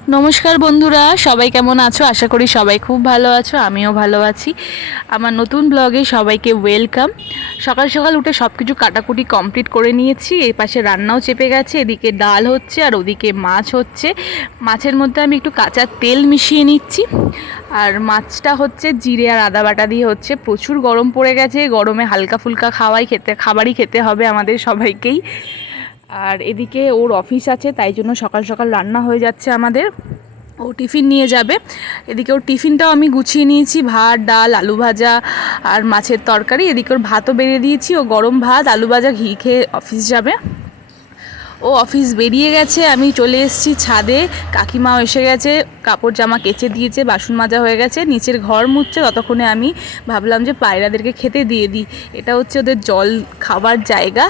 নমস্কার বন্ধুরা, সবাই কেমন আছো? আশা করি সবাই খুব ভালো আছো, আমিও ভালো আছি। আমার নতুন ব্লগে সবাইকে ওয়েলকাম। সকাল সকাল উঠে সব কিছু কাটাকুটি কমপ্লিট করে নিয়েছি। এই পাশে রান্নাও চেপে গেছে, এদিকে ডাল হচ্ছে আর ওদিকে মাছ হচ্ছে। মাছের মধ্যে আমি একটু কাঁচা তেল মিশিয়ে নিচ্ছি। আর মাছটা হচ্ছে জিরে আর আদা বাটা দিয়ে হচ্ছে। প্রচুর গরম পড়ে গেছে, গরমে হালকা ফুলকা খাবারই খেতে হবে আমাদের সবাইকেই। আর এদিকে ওর অফিস আছে, তাই জন্য সকাল সকাল রান্না হয়ে যাচ্ছে আমাদের। ও টিফিন নিয়ে যাবে। এদিকে ওর টিফিনটাও আমি গুছিয়ে নিয়েছি, ভাত ডাল আলু ভাজা আর মাছের তরকারি। এদিকে ওর ভাতও বেড়ে দিয়েছি, ও গরম ভাত আলু ভাজা ঘি খেয়ে অফিস যাবে। ও অফিস বেরিয়ে গেছে, আমি চলে এসেছি ছাদে। কাকিমাও এসে গেছে, কাপড় জামা কেচে দিয়েছে, বাসন মাজা হয়ে গেছে, নিচের ঘর মুছছে। ততক্ষণে আমি ভাবলাম যে পায়রাদেরকে খেতে দিয়ে দিই। এটা হচ্ছে ওদের জল খাবার জায়গা,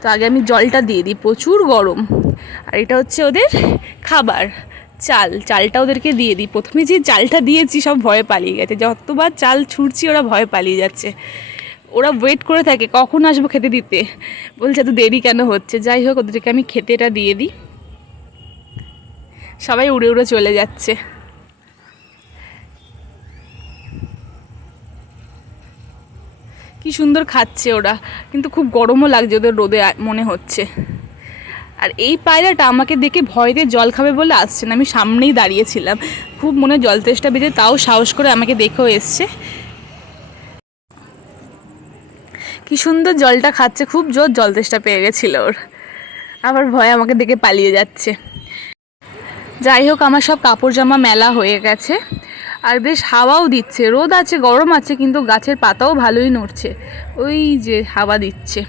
তো আগে আমি জলটা দিয়ে দিই, প্রচুর গরম। আর এটা হচ্ছে ওদের খাবার, চালটা ওদেরকে দিয়ে দিই। প্রথমে যে চালটা দিয়েছি সব ভয়ে পালিয়ে গেছে, যতবার চাল ছুঁড়ছি ওরা ভয়ে পালিয়ে যাচ্ছে। ওরা ওয়েট করে থাকে কখন আসবো খেতে দিতে, বলছে এত দেরি কেন হচ্ছে। যাই হোক, ওদেরকে আমি খেতে এটা দিয়ে দিই। সবাই উড়ে উড়ে চলে যাচ্ছে। কি সুন্দর খাচ্ছে ওরা, কিন্তু খুব গরমও লাগছে ওদের রোদে মনে হচ্ছে। আর এই পায়রাটা আমাকে দেখে ভয়তে জল খাবে বলে আসছে না, আমি সামনেই দাঁড়িয়েছিলাম। খুব মনে জল তেষ্টা বেজে, তাও সাহস করে আমাকে দেখেও এসছে। কি সুন্দর জলটা খাচ্ছে, খুব জোর জল তেষ্টা পেয়ে গেছিলো ওর। আবার ভয় আমাকে দেখে পালিয়ে যাচ্ছে। যাই হোক, আমার সব কাপড় জামা মেলা হয়ে গেছে। আর বেশ হাওয়াও দিচ্ছে, রোদ আছে গরম আছে, কিন্তু গাছের পাতাও ভালোই নড়ছে, ওই যে হাওয়া দিচ্ছে।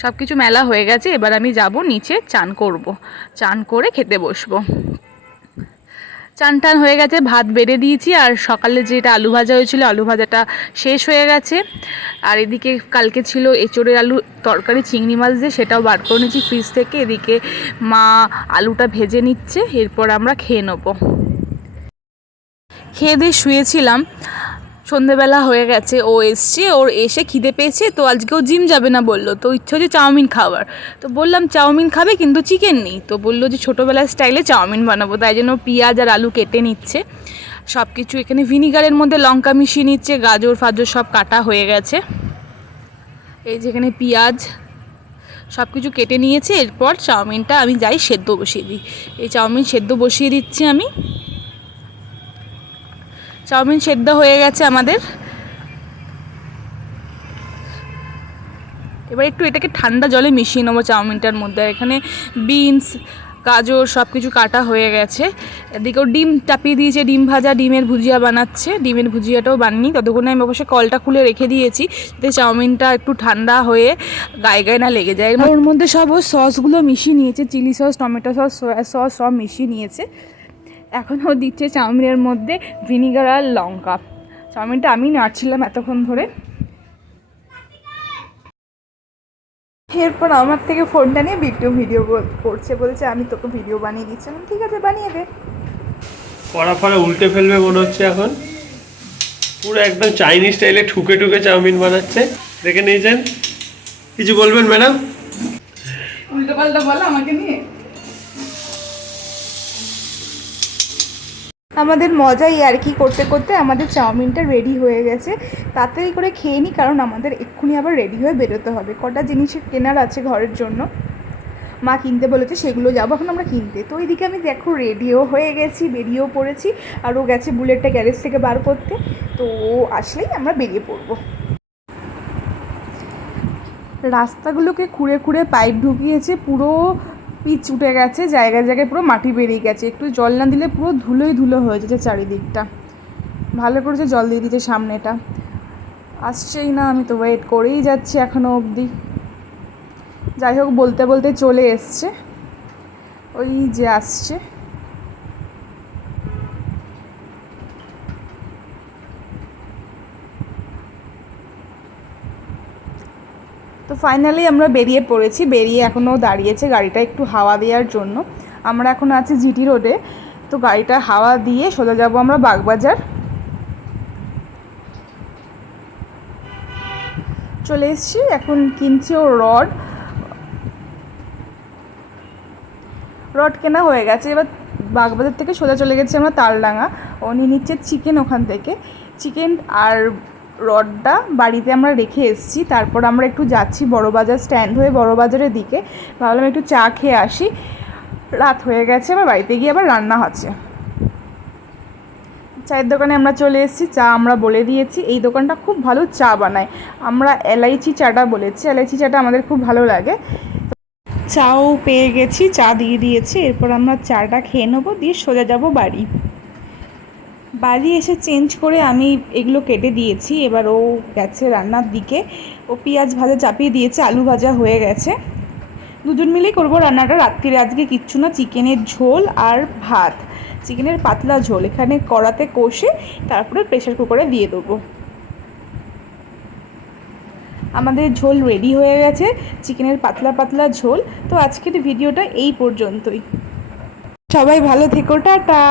সব কিছু মেলা হয়ে গেছে, এবার আমি যাব নিচে, চান করব। চান করে খেতে বসবো। চান টান হয়ে গেছে, ভাত বেড়ে দিয়েছি। আর সকালে যেটা আলু ভাজা হয়েছিল, আলু ভাজাটা শেষ হয়ে গেছে। আর এদিকে কালকে ছিল এঁচোড়ের আলু তরকারি চিংড়ি মাছ দিয়ে, সেটাও বার করে নিয়েছি ফ্রিজ থেকে। এদিকে মা আলুটা ভেজে নিচ্ছে, এরপর আমরা খেয়ে নেবো। খেয়ে দিয়ে শুয়েছিলাম, সন্ধেবেলা হয়ে গেছে। ও এসছে, ওর এসে খিদে পেয়েছে, তো আজকেও জিম যাবে না বললো, তো ইচ্ছে হচ্ছে চাউমিন খাওয়ার। তো বললাম চাউমিন খাবে, কিন্তু চিকেন নেই। তো বললো যে ছোটোবেলার স্টাইলে চাউমিন বানাবো, তাই জন্য পেঁয়াজ আর আলু কেটে নিচ্ছে। সব কিছু এখানে ভিনিগারের মধ্যে লঙ্কা মিশিয়ে নিচ্ছে, গাজর ফাজর সব কাটা হয়ে গেছে। এই যেখানে পেঁয়াজ সব কিছু কেটে নিয়েছে। এরপর চাউমিনটা আমি যাই সেদ্ধ বসিয়ে দিই। এই চাউমিন সেদ্ধ বসিয়ে দিচ্ছি আমি। চাউমিন সেদ্ধ হয়ে গেছে আমাদের। এবার একটু এটাকে ঠান্ডা জলে মিশিয়ে নেবো চাউমিনটার মধ্যে। এখানে বিনস গাজর সব কিছু কাটা হয়ে গেছে। এদিকেও ডিম চাপিয়ে দিয়েছে, ডিম ভাজা, ডিমের ভুজিয়া বানাচ্ছে। ডিমের ভুজিয়াটাও বানিয়ে ততক্ষণে আমি অবশ্যই কলটা খুলে রেখে দিয়েছি, যাতে চাউমিনটা একটু ঠান্ডা হয়ে গায়ে গায়ে না লেগে যায়। ওর মধ্যে সব ও সসগুলো মিশিয়ে নিয়েছে, chilli sauce, tomato sauce, soya sauce সব মিশিয়ে নিয়েছে। এখন ও দিচ্ছে চাউমিনের মধ্যে ভিনিগার আর লঙ্কা। চাউমিনটা আমি নাড়ছিলাম এতক্ষণ ধরে। এরপর আমার থেকে ফোনটা নিয়ে ভিডিও করছে, বলছে আমি তোকে ভিডিও বানিয়ে দিচ্ছি। ঠিক আছে, বানিয়ে দে। কড়া ফড়া উল্টে ফেলবে মনে হচ্ছে এখন। পুরো একদম চাইনিজ স্টাইলে ঠুকে ঠুকে চাউমিন বানাচ্ছে, দেখে নিয়েছেন। কিছু বলবেন ম্যাডাম? উল্টো পাল্টা বলো আমাকে নিয়ে। আমাদের মজাই আর কি করতে করতে আমাদের চাউমিনটা রেডি হয়ে গেছে। তাড়াতাড়ি করে খেয়ে নিই, কারণ আমাদের এক্ষুনি আবার রেডি হয়ে বেরোতে হবে। কটা জিনিস কেনার আছে ঘরের জন্য, মা কিনতে বলেছে, সেগুলো যাবো এখন আমরা কিনতে। তো এইদিকে আমি দেখো রেডিও হয়ে গেছি, বেরিয়েও পড়েছি। আর ও গেছে বুলেটটা গ্যারেজ থেকে বার করতে, তো ও আসলেই আমরা বেরিয়ে পড়বো। রাস্তাগুলোকে খুঁড়ে খুঁড়ে পাইপ ঢুকিয়েছে, পুরো পিচ উঠে গেছে, জায়গায় জায়গায় পুরো মাটি বেরিয়ে গেছে। একটু জল না দিলে পুরো ধুলোই ধুলো হয়ে যাচ্ছে চারিদিকটা। ভালো করেছে জল দিয়ে দিচ্ছে সামনেটা। আসছেই না, আমি তো ওয়েট করেই যাচ্ছি এখনও অবধি। যাই হোক, বলতে বলতে চলে এসছে, ওই যে আসছে। তো ফাইনালি আমরা বেরিয়ে পড়েছি। বেরিয়ে এখনও দাঁড়িয়েছে গাড়িটা একটু হাওয়া দেওয়ার জন্য। আমরা এখন আছি জিটি রোডে, তো গাড়িটা হাওয়া দিয়ে সোজা যাবো আমরা বাগবাজার। চলে এসেছি, এখন কিনছি ও রড কেনা হয়ে গেছে। এবার বাগবাজার থেকে সোজা চলে গেছি আমরা তালডাঙ্গা। ও নিয়ে নিচ্ছে চিকেন ওখান থেকে। চিকেন আর রডটা বাড়িতে আমরা রেখে এসেছি। তারপর আমরা একটু যাচ্ছি বড়বাজার স্ট্যান্ড হয়ে বড়বাজারের দিকে। ভাবলাম একটু চা খেয়ে আসি, রাত হয়ে গেছে, আবার বাড়িতে গিয়ে আবার রান্না হচ্ছে। চায়ের দোকানে আমরা চলে এসেছি। চা আমরা বলে দিয়েছি, এই দোকানটা খুব ভালো চা বানায়। আমরা এলাইচি চাটা বলেছি, এলাইচি চাটা আমাদের খুব ভালো লাগে। চাও পেয়ে গেছি, চা দিয়ে দিয়েছি। এরপর আমরা চাটা খেয়ে নেবো, দিয়ে সোজা যাব বাড়ি। বাড়ি এসে চেঞ্জ করে আমি এগুলো কেটে দিয়েছি। এবার ও গেছে রান্নার দিকে। ও পেঁয়াজ ভাজা চাপিয়ে দিয়েছে, আলু ভাজা হয়ে গেছে। দুজন মিলেই করবো রান্নাটা রাত্রিরে। আজকে কিচ্ছু না, চিকেনের ঝোল আর ভাত, চিকেনের পাতলা ঝোল এখানে কড়াতে কষে তারপরে প্রেসার কুকারে দিয়ে দেবো। আমাদের ঝোল রেডি হয়ে গেছে, চিকেনের পাতলা পাতলা ঝোল। তো আজকের ভিডিওটা এই পর্যন্তই। সবাই ভালো থেকো, টাটা।